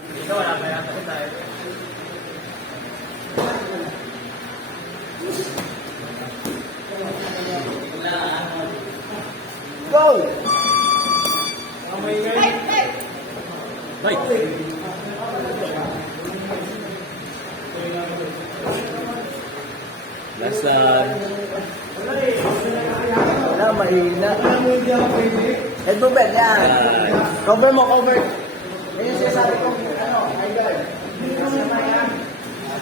Ito, wala pa yan. Tapos tayo. Go! Right. Last Wala, mahina. Head movement, yan. Cover mo, cover. Yan yung sinasabi kong, idol.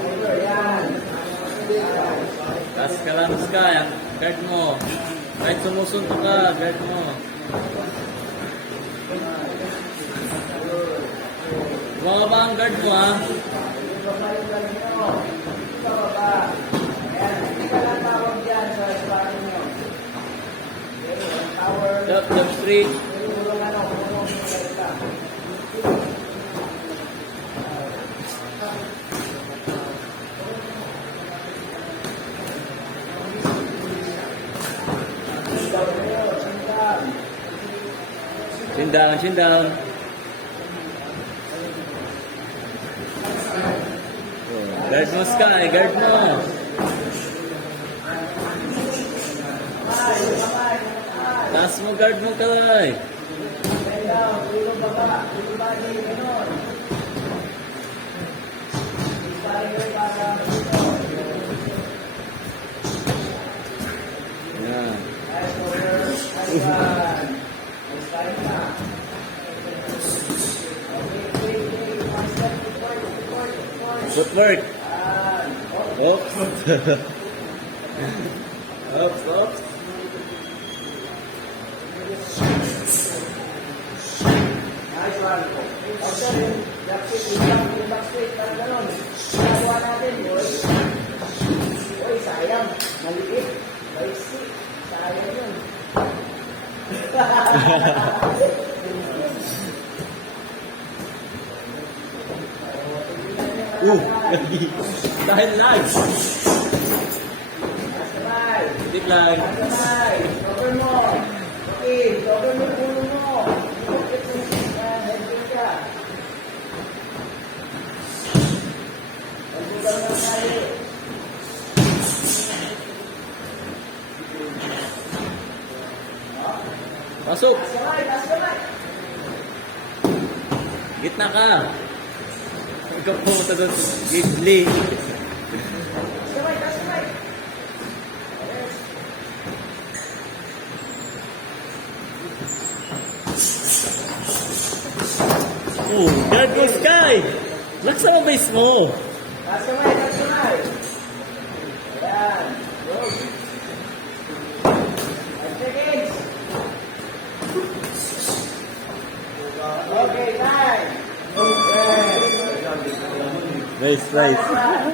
Cover, yan. Taas ka lang, Sky. Guard mo. Kahit sumusunto ka, guard mo. Mga ba ang guard mo, ha? Jump straight. Chin down, chin down. Guard mo, Sky. Guard mo. Taas mo, guard mo, Kalay. Yan. Footwork. Oops. Oops, oops. Nice one. After yun, backstreet, gano'n. Nagawa natin, boy. Boy, sayang. Maliit. Baiksi. Sayang yun. Dahil lag. Kasabay. Deep lag. Kasabay. Cover mo. Okay, cover mo yung ulo mo. Headgear ka. Pagbugal mo tayo. Pasok. Kasabay. Gitna ka. Ikaw pumunta doon sa Ghibli. Kasabay. Oh, guard mo, Sky. Laksa ang base mo. Kasabay. Ayan. Go. 5 seconds. Okay, time. Okay. Nice, nice. Kasabay.